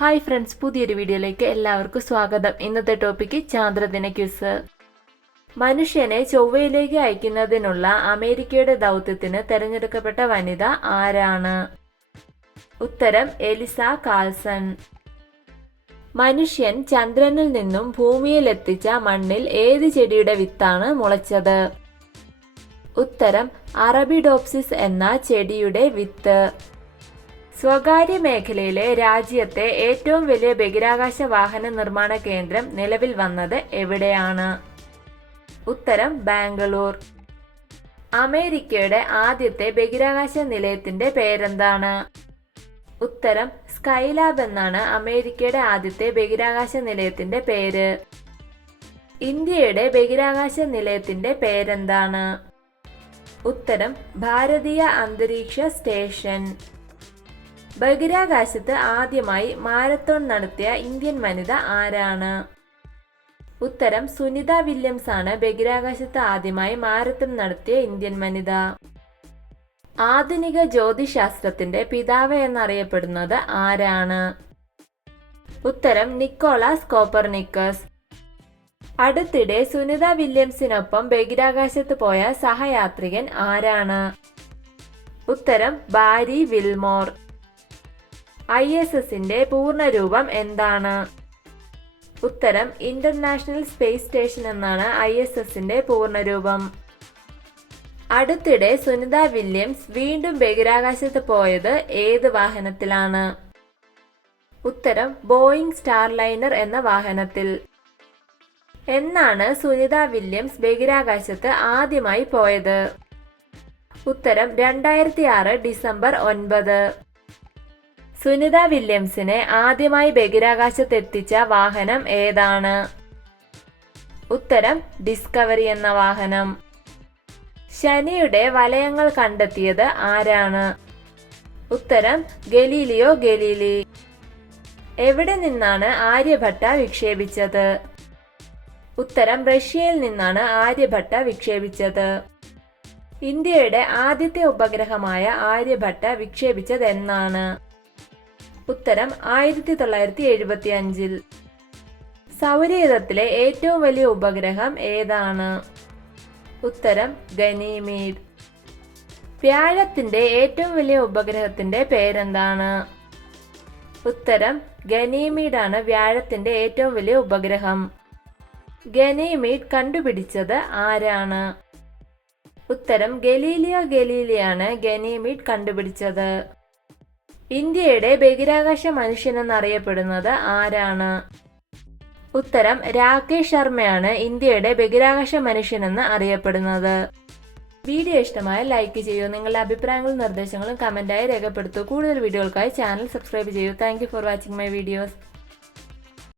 Hi friends, പുതിയൊരു വീഡിയോയിലേക്ക് എല്ലാവർക്കും സ്വാഗതം. ഇന്നത്തെ ടോപ്പിക്ക് ചാന്ദ്രദിന ക്വിസ്. മനുഷ്യനെ ചൊവ്വയിലേക്ക് അയക്കുന്നതിനുള്ള അമേരിക്കയുടെ ദൗത്യത്തിന് തെരഞ്ഞെടുക്കപ്പെട്ട വനിത ആരാണ്? ഉത്തരം എലിസ കാൾസൺ. മനുഷ്യൻ ചന്ദ്രനിൽ നിന്നും ഭൂമിയിലെത്തിച്ച മണ്ണിൽ ഏത് ചെടിയുടെ വിത്താണ് മുളച്ചത്? ഉത്തരം അറബിഡോപ്സിസ് എന്ന ചെടിയുടെ വിത്ത്. സ്വകാര്യ മേഖലയിലെ രാജ്യത്തെ ഏറ്റവും വലിയ ബഹിരാകാശ വാഹന നിർമ്മാണ കേന്ദ്രം നിലവിൽ വന്നത് എവിടെയാണ്? ഉത്തരം ബാംഗ്ലൂർ. അമേരിക്കയുടെ ആദ്യത്തെ ബഹിരാകാശ നിലയത്തിന്റെ പേരെന്താണ്? ഉത്തരം സ്കൈലാബ് എന്നാണ് അമേരിക്കയുടെ ആദ്യത്തെ ബഹിരാകാശ നിലയത്തിന്റെ പേര്. ഇന്ത്യയുടെ ബഹിരാകാശ നിലയത്തിന്റെ പേരെന്താണ്? ഉത്തരം ഭാരതീയ അന്തരീക്ഷ സ്റ്റേഷൻ. ബഹിരാകാശത്ത് ആദ്യമായി മാരത്തോൺ നടത്തിയ ഇന്ത്യൻ വനിത ആരാണ്? ഉത്തരം സുനിത വില്യംസ് ആണ് ബഹിരാകാശത്ത് ആദ്യമായി മാരത്തോൺ നടത്തിയ ഇന്ത്യൻ വനിത. ആധുനിക ജ്യോതിശാസ്ത്രത്തിന്റെ പിതാവ് എന്നറിയപ്പെടുന്നത് ആരാണ്? ഉത്തരം നിക്കോളാസ് കോപ്പർനിക്കസ്. അടുത്തിടെ സുനിത വില്യംസിനൊപ്പം ബഹിരാകാശത്ത് പോയ സഹയാത്രികൻ ആരാണ്? ഉത്തരം ബാരി വിൽമോർ. ISSന്റെ പൂർണ്ണരൂപം എന്താണ്? ഉത്തരം ഇന്റർനാഷണൽ സ്പേസ് സ്റ്റേഷൻ എന്നാണ് ISSന്റെ പൂർണ്ണരൂപം. അടുത്തിടെ സുനിത വില്യംസ് വീണ്ടും ബഹിരാകാശത്ത് പോയത് ഏത് വാഹനത്തിലാണ്? ഉത്തരം ബോയിങ് സ്റ്റാർലൈനർ എന്ന വാഹനത്തിൽ. എന്നാണ് സുനിത വില്യംസ് ബഹിരാകാശത്ത് ആദ്യമായി പോയത്? ഉത്തരം 2006 ഡിസംബർ 9. സുനിത വില്യംസിനെ ആദ്യമായി ബഹിരാകാശത്തെത്തിച്ച വാഹനം ഏതാണ്? ഉത്തരം ഡിസ്കവറി എന്ന വാഹനം. ശനിയുടെ വലയങ്ങൾ കണ്ടെത്തിയത് ആരാണ്? ഉത്തരം ഗലീലിയോ ഗലീലി. എവിടെ നിന്നാണ് ആര്യഭട്ട വിക്ഷേപിച്ചത്? ഉത്തരം റഷ്യയിൽ നിന്നാണ് ആര്യഭട്ട വിക്ഷേപിച്ചത്. ഇന്ത്യയുടെ ആദ്യത്തെ ഉപഗ്രഹമായ ആര്യഭട്ട വിക്ഷേപിച്ചത് എന്നാണ്? ഉത്തരം 1975. സൗരയൂഥത്തിലെ ഏറ്റവും വലിയ ഉപഗ്രഹം ഏതാണ്? ഉത്തരം ഗനീമീഡ്. വ്യാഴത്തിന്റെ ഏറ്റവും വലിയ ഉപഗ്രഹത്തിന്റെ പേരെന്താണ്? ഉത്തരം ഗനീമീഡ് ആണ് വ്യാഴത്തിന്റെ ഏറ്റവും വലിയ ഉപഗ്രഹം. ഗനീമീഡ് കണ്ടുപിടിച്ചത് ആരാണ്? ഉത്തരം ഗലീലിയോ ഗലീലിയാണ് ഗനീമീഡ് കണ്ടുപിടിച്ചത്. ഇന്ത്യയുടെ ബഹിരാകാശ മനുഷ്യനെന്നറിയപ്പെടുന്നത് ആരാണ്? ഉത്തരം രാകേഷ് ശർമ്മയാണ് ഇന്ത്യയുടെ ബഹിരാകാശ മനുഷ്യനെന്ന് അറിയപ്പെടുന്നത്. വീഡിയോ ഇഷ്ടമായ ലൈക്ക് ചെയ്യൂ. നിങ്ങളുടെ അഭിപ്രായങ്ങളും നിർദ്ദേശങ്ങളും കമന്റായി രേഖപ്പെടുത്തൂ. കൂടുതൽ വീഡിയോകൾക്കായി ചാനൽ സബ്സ്ക്രൈബ് ചെയ്യൂ. Thank you for watching my videos.